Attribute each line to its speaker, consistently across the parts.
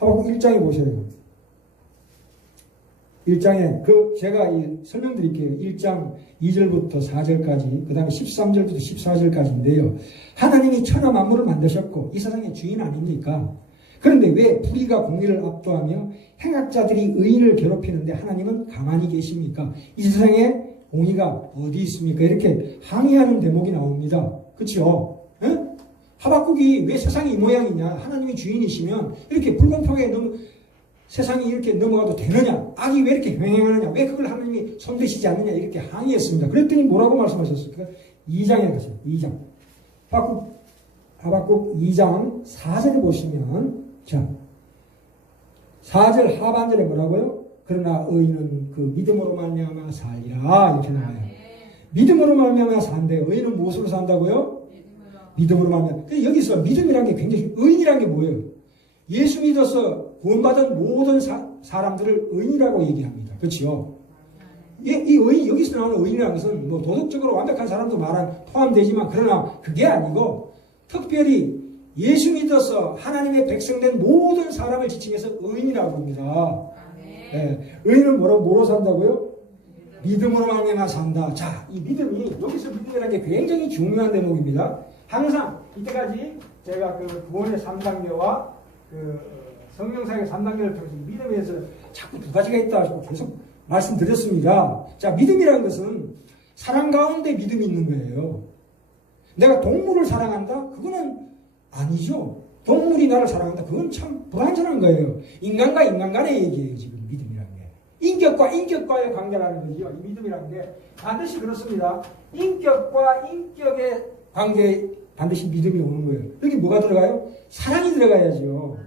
Speaker 1: 하박국 1장에 보셔요. 1장에 그 제가 이 설명드릴게요. 1장 2절부터 4절까지 그 다음에 13절부터 14절까지인데요. 하나님이 천하 만물을 만드셨고 이 세상의 주인 아닙니까? 그런데 왜 불의가 공의를 압도하며 행악자들이 의인을 괴롭히는데 하나님은 가만히 계십니까? 이 세상에 공의가 어디 있습니까? 이렇게 항의하는 대목이 나옵니다. 그렇죠? 하박국이 왜 세상이 이 모양이냐? 하나님이 주인이시면 이렇게 불공평하게 너무 세상이 이렇게 넘어가도 되느냐? 악이 왜 이렇게 횡행하느냐? 왜 그걸 하나님이 손대시지 않느냐? 이렇게 항의했습니다. 그랬더니 뭐라고 말씀하셨을까? 2장에 가세요. 2장. 하박국, 하박국 2장 4절에 보시면, 자, 4절 하반절에 뭐라고요? 그러나 의인은 그 믿음으로 말미암아 살리라 이렇게 나와요. 믿음으로 말미암아 산대. 의인은 무엇으로 산다고요? 믿음으로 말미암아. 근데 여기서 믿음이란 게 굉장히 의인이란 게 뭐예요? 예수 믿어서 구원받은 모든 사, 람들을 의인이라고 얘기합니다. 그렇죠? 이, 이 의인, 여기서 나오는 의인이라는 것은 뭐 도덕적으로 완벽한 사람도 말한 포함되지만 그러나 그게 아니고 특별히 예수 믿어서 하나님의 백성된 모든 사람을 지칭해서 의인이라고 합니다. 예, 의인은 뭐로, 뭐로 산다고요? 믿음으로 말미암아 산다. 자, 이 믿음이 여기서 믿음이라는 게 굉장히 중요한 대목입니다. 항상 이때까지 제가 그 구원의 3단계와 그 성령사의 3단계를 통해서 이 믿음에 대해서 자꾸 두 가지가 있다 하고 계속 말씀드렸습니다. 자, 믿음이라는 것은 사랑 가운데 믿음이 있는 거예요. 내가 동물을 사랑한다? 그거는 아니죠. 동물이 나를 사랑한다? 그건 참 불완전한 거예요. 인간과 인간 간의 얘기예요, 지금 믿음이라는 게. 인격과 인격과의 관계라는 거죠. 이 믿음이라는 게 반드시 그렇습니다. 인격과 인격의 관계에 반드시 믿음이 오는 거예요. 여기 뭐가 들어가요? 사랑이 들어가야죠.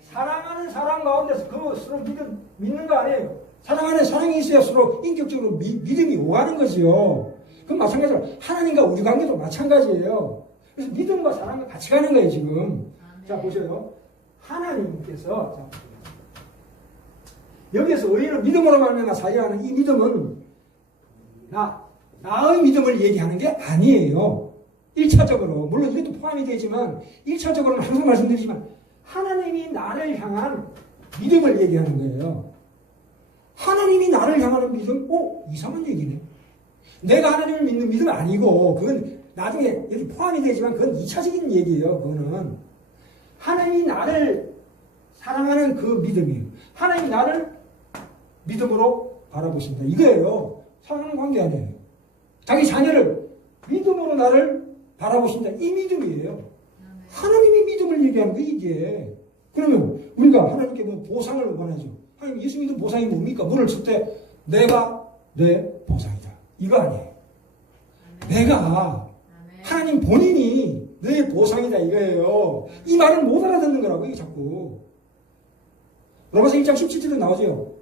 Speaker 1: 사랑하는 사람 가운데서 그 서로 믿음, 믿는 거 아니에요. 사랑하는 사랑이 있어야 서로 인격적으로 미, 믿음이 오가는 거지요. 그럼 마찬가지로 하나님과 우리 관계도 마찬가지예요. 그래서 믿음과 사랑이 같이 가는 거예요, 지금. 자, 보세요. 하나님께서, 자, 여기에서 의인은 믿음으로 말미암아 살리라는 이 믿음은 나, 나의 믿음을 얘기하는 게 아니에요. 1차적으로. 물론 이것도 포함이 되지만, 1차적으로는 항상 말씀드리지만, 하나님이 나를 향한 믿음을 얘기하는 거예요. 하나님이 나를 향하는 믿음? 어? 이상한 얘기네. 내가 하나님을 믿는 믿음 아니고, 그건 나중에 여기 포함이 되지만, 그건 2차적인 얘기예요, 그거는. 하나님이 나를 사랑하는 그 믿음이에요. 하나님이 나를 믿음으로 바라보신다. 이거예요. 사랑하는 관계 아니에요. 자기 자녀를 믿음으로 나를 바라보신다. 이 믿음이에요. 하나님이 믿음을 얘기하는 거 이게. 그러면 우리가 하나님께 뭐 보상을 원하죠. 하나님 예수 믿음 보상이 뭡니까? 물을 줄때 내가 내 보상이다. 이거 아니에요. 내가 하나님 본인이 내 보상이다 이거예요. 이 말을 못 알아듣는 거라고 이게 자꾸. 로마서 1장 17절에 나오죠.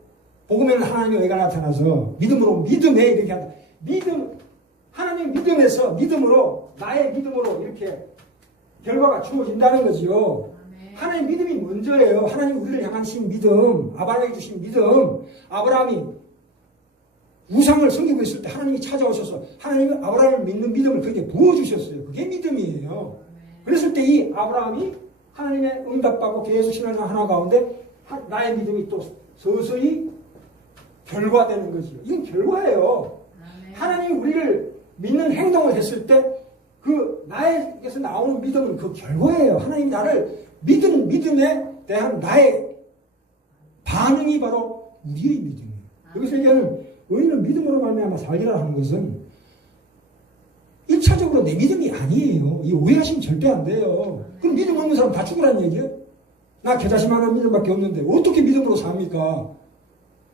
Speaker 1: 복음에는 하나님의 의가 나타나서 믿음으로 믿음에 이렇게 한다. 믿음 하나님 믿음에서 믿음으로 나의 믿음으로 이렇게 결과가 주어진다는 거지요. 하나님 믿음이 먼저예요. 하나님 우리를 향하신 믿음, 아브라함이 주신 믿음. 아브라함이 우상을 섬기고 있을 때 하나님이 찾아오셔서 하나님이 아브라함을 믿는 믿음을 그에게 부어주셨어요. 그게 믿음이에요. 그랬을 때 이 아브라함이 하나님의 응답받고 계속 신앙 하나 가운데 나의 믿음이 또 서서히 결과되는 거지요. 이건 결과예요. 하나님이 우리를 믿는 행동을 했을 때 그 나에게서 나오는 믿음은 그 결과예요. 하나님이 나를 믿은 믿음에 대한 나의 반응이 바로 우리의 믿음이에요. 여기서 얘기하는 의인은 믿음으로 말미암아 살리라 하는 것은 1차적으로 내 믿음이 아니에요. 이 오해하시면 절대 안 돼요. 그럼 믿음 없는 사람 다 죽으라는 얘기예요? 나 하나 믿음밖에 없는데 어떻게 믿음으로 삽니까?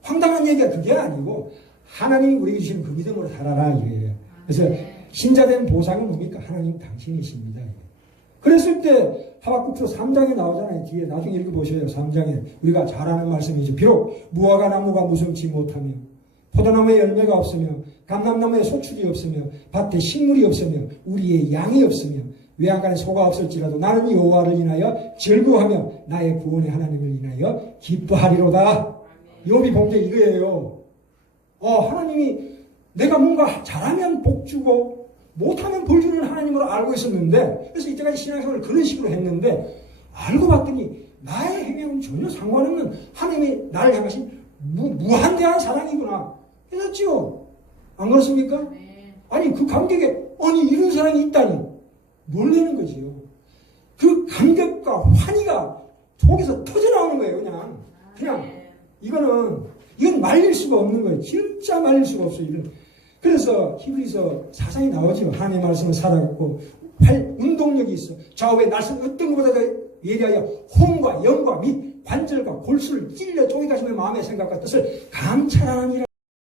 Speaker 1: 황당한 얘기가 그게 아니고 하나님이 우리에게 주신 그 믿음으로 살아라 이거예요. 그래서 신자된 보상은 뭡니까? 하나님 당신이십니다. 그랬을 때 하박국서 3장에 나오잖아요. 뒤에 나중에 읽어보셔요. 3장에 우리가 잘 아는 말씀이죠. 비록 무화과 나무가 무성치 못하며 포도나무에 열매가 없으며 감람나무에 소출이 없으며 밭에 식물이 없으며 우리의 양이 없으며 외양간에 소가 없을지라도 나는 여호와를 인하여 즐거워하며 나의 구원의 하나님을 인하여 기뻐하리로다. 욥이 본게 이거예요. 어, 하나님이 내가 뭔가 잘하면 복 주고 못하면 벌 주는 하나님으로 알고 있었는데 그래서 이때까지 신앙생활을 그런 식으로 했는데 알고 봤더니 나의 행위하고는 전혀 상관없는 하나님이 나를 향하신 무, 무한대한 사랑이구나. 깨닫지요? 안 그렇습니까? 네. 아니 그 감격에 아니 이런 사랑이 있다니 놀라는 거지요. 그 감격과 환희가 속에서 터져 나오는 거예요, 그냥. 그냥. 네. 이거는 이건 말릴 수가 없는 거예요. 진짜 말릴 수가 없어요. 이건. 그래서 히브리서 사상이 나오죠. 하나님의 말씀을 살아갖고 활 운동력이 있어. 좌우의 날선 어떤 것보다 예리하여 혼과 영과 및 관절과 골수를 찔러 쪼개가시는 마음의 생각과 뜻을 감찰하느니라.